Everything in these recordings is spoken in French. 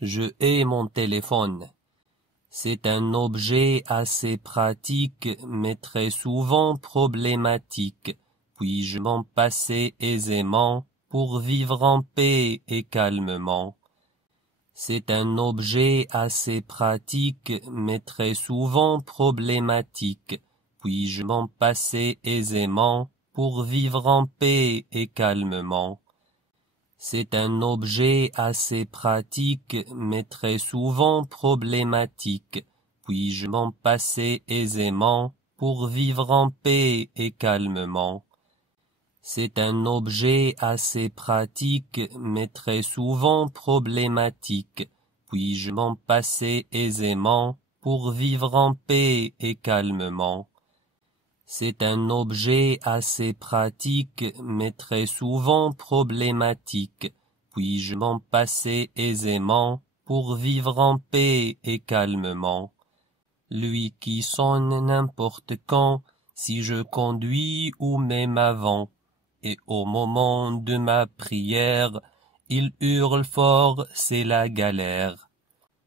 Je hais mon téléphone. C'est un objet assez pratique, mais très souvent problématique. Puis-je m'en passer aisément pour vivre en paix et calmement? C'est un objet assez pratique, mais très souvent problématique. Puis-je m'en passer aisément pour vivre en paix et calmement? C'est un objet assez pratique, mais très souvent problématique. Puis-je m'en passer aisément pour vivre en paix et calmement? C'est un objet assez pratique, mais très souvent problématique. Puis-je m'en passer aisément pour vivre en paix et calmement? C'est un objet assez pratique, mais très souvent problématique. Puis-je m'en passer aisément pour vivre en paix et calmement? Lui qui sonne n'importe quand, si je conduis ou même avant, et au moment de ma prière, il hurle fort, c'est la galère.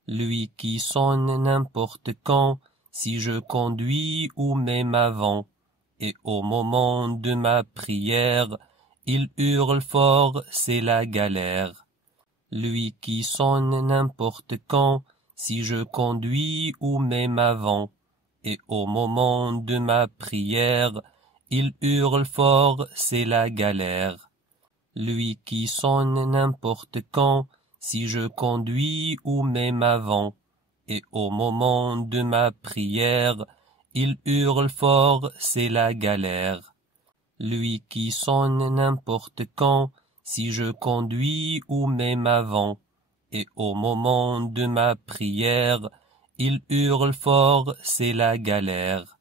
Lui qui sonne n'importe quand, si je conduis ou même avant, et au moment de ma prière, il hurle fort, c'est la galère. Lui qui sonne n'importe quand, si je conduis ou même avant, et au moment de ma prière, il hurle fort, c'est la galère. Lui qui sonne n'importe quand, si je conduis ou même avant, et au moment de ma prière, il hurle fort, c'est la galère. Lui qui sonne n'importe quand, si je conduis ou même avant, et au moment de ma prière, il hurle fort, c'est la galère.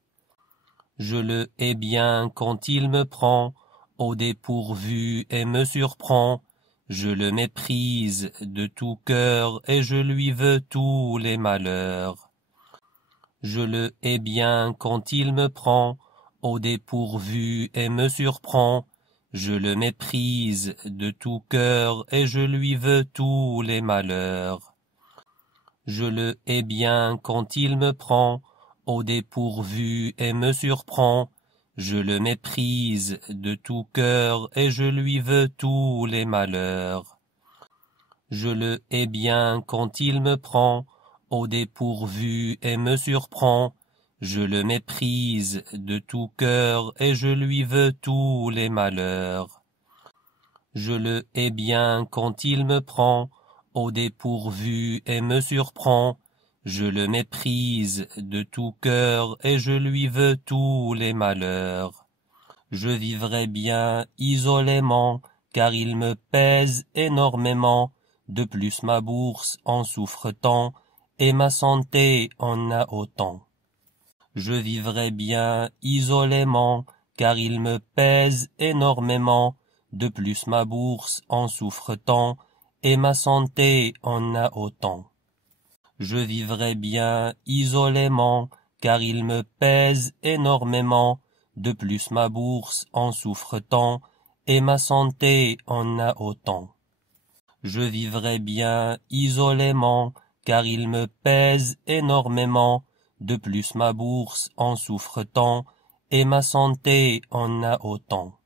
Je le hais bien quand il me prend au dépourvu et me surprend. Je le méprise de tout cœur et je lui veux tous les malheurs. Je le hais bien quand il me prend au dépourvu et me surprend. Je le méprise de tout cœur et je lui veux tous les malheurs. Je le hais bien quand il me prend au dépourvu et me surprend. Je le méprise de tout cœur et je lui veux tous les malheurs. Je le hais bien quand il me prend au dépourvu et me surprend. Je le méprise de tout cœur et je lui veux tous les malheurs. Je le hais bien quand il me prend au dépourvu et me surprend. Je le méprise de tout cœur et je lui veux tous les malheurs. Je vivrai bien isolément, car il me pèse énormément. De plus ma bourse en souffre tant, et ma santé en a autant. Je vivrai bien isolément, car il me pèse énormément. De plus ma bourse en souffre tant, et ma santé en a autant. Je vivrai bien isolément, car il me pèse énormément. De plus ma bourse en souffre tant, et ma santé en a autant. Je vivrai bien isolément, car il me pèse énormément. De plus ma bourse en souffre tant, et ma santé en a autant.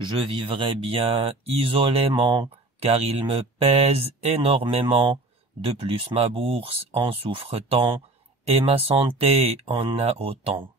Je vivrai bien isolément, car il me pèse énormément. De plus ma bourse en souffre tant, et ma santé en a autant.